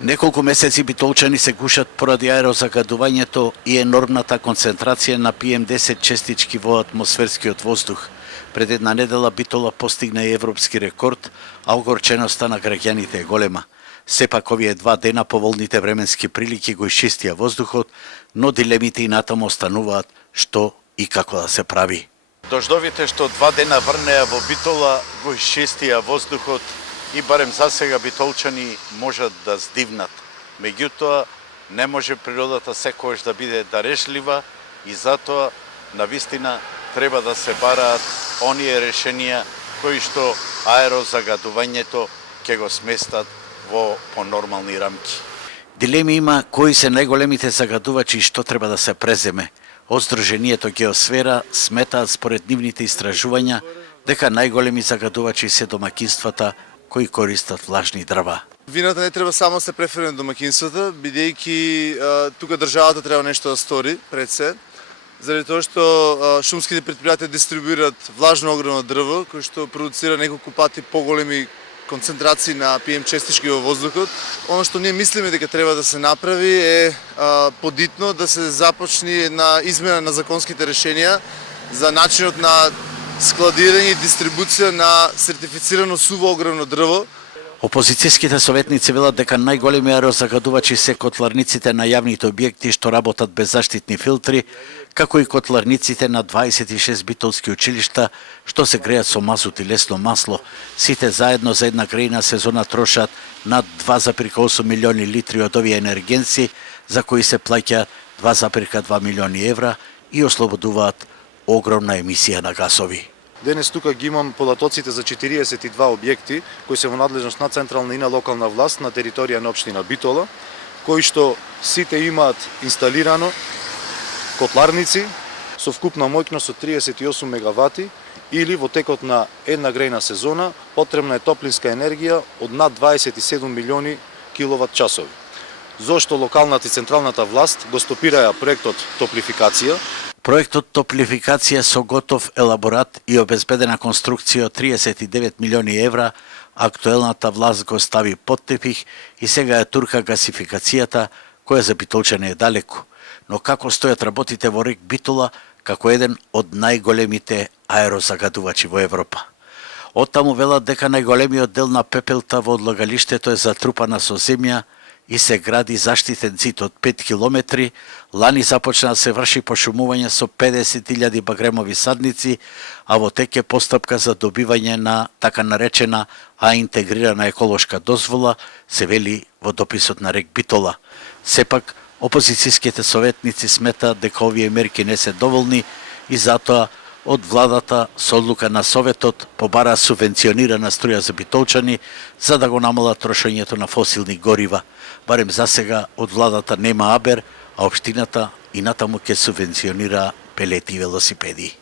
Неколку месеци битолчани се гушат поради аерозагадувањето и енормната концентрација на PM10 честички во атмосферскиот воздух. Пред една недела Битола постигна и европски рекорд, а огорченоста на граѓаните е голема. Сепак овие 2 дена поволните временски прилики го исчистија воздухот, но дилемите и натаму остануваат што и како да се прави. Дождовите што 2 дена врнеа во Битола го исчистија воздухот и барем за сега битолчани можат да здивнат. Меѓутоа, не може природата секогаш да биде дарежлива и затоа, навистина, треба да се бараат оние решенија кои што аерозагадувањето ќе го сместат во понормални рамки. Дилеми има кои се најголемите загадувачи и што треба да се преземе. Од Сдруженијето Геосфера сметаат според нивните истражувања дека најголеми загадувачи се домакинствата кои користат влажни дрва. Вината не треба само да се преферира на домакинствата, бидејќи тука државата треба нешто да стори пред се, заради тоа што шумските претпријатија дистрибуираат влажно огромно дрво, кој што продуцира неколку пати поголеми концентрации на PM честички во воздухот. Оно што ние мислиме дека треба да се направи е подитно да се започне една измена на законските решенија за начинот на складирање и дистрибуција на сертифицирано суво огромно дрво. Опозицијските советници велат дека најголеми аерозагадувачи се котларниците на јавните објекти што работат без заштитни филтри, како и котларниците на 26 битолски училишта што се греат со мазут и лесно масло. Сите заедно за една грејна сезона трошат над 2,8 милиони литри од овие енергенци, за кои се плаќа 2,2 милиони евра и ослободуваат огромна емисија на гасови. Денес тука ги имам податоците за 42 објекти кои се во надлежност на централна и на локална власт на територија на општина Битола, кои што сите имаат инсталирано котларници со вкупна моќност од 38 мегавати или во текот на една грејна сезона потребна е топлинска енергија од над 27 милиони киловат часови. Зошто локалната и централната власт го стопираја проектот Топлификација? Проектот Топлификација со готов елаборат и обезбедена конструкција од 39 милиони евра, актуелната власт го стави под тепих и сега е турка гасификацијата, која за битолчани е далеку. Но како стојат работите во рек Битола како еден од најголемите аерозагадувачи во Европа? Оттаму велат дека најголемиот дел на пепелта во одлагалиштето е затрупана со земја и се гради заштитен зид од 5 километри. Лани започна да се врши пошумување со 50.000 багремови садници, а во тек е постапка за добивање на така наречена интегрирана еколошка дозвола, се вели во дописот на рек Битола. Сепак, опозицијските советници сметаат дека овие мерки не се доволни и затоа од владата со одлука на Советот побара субвенционирана струја за битолчани за да го намалат трошењето на фосилни горива. Барем за сега од владата нема абер, а општината и натаму ќе субвенционира пелети и велосипеди.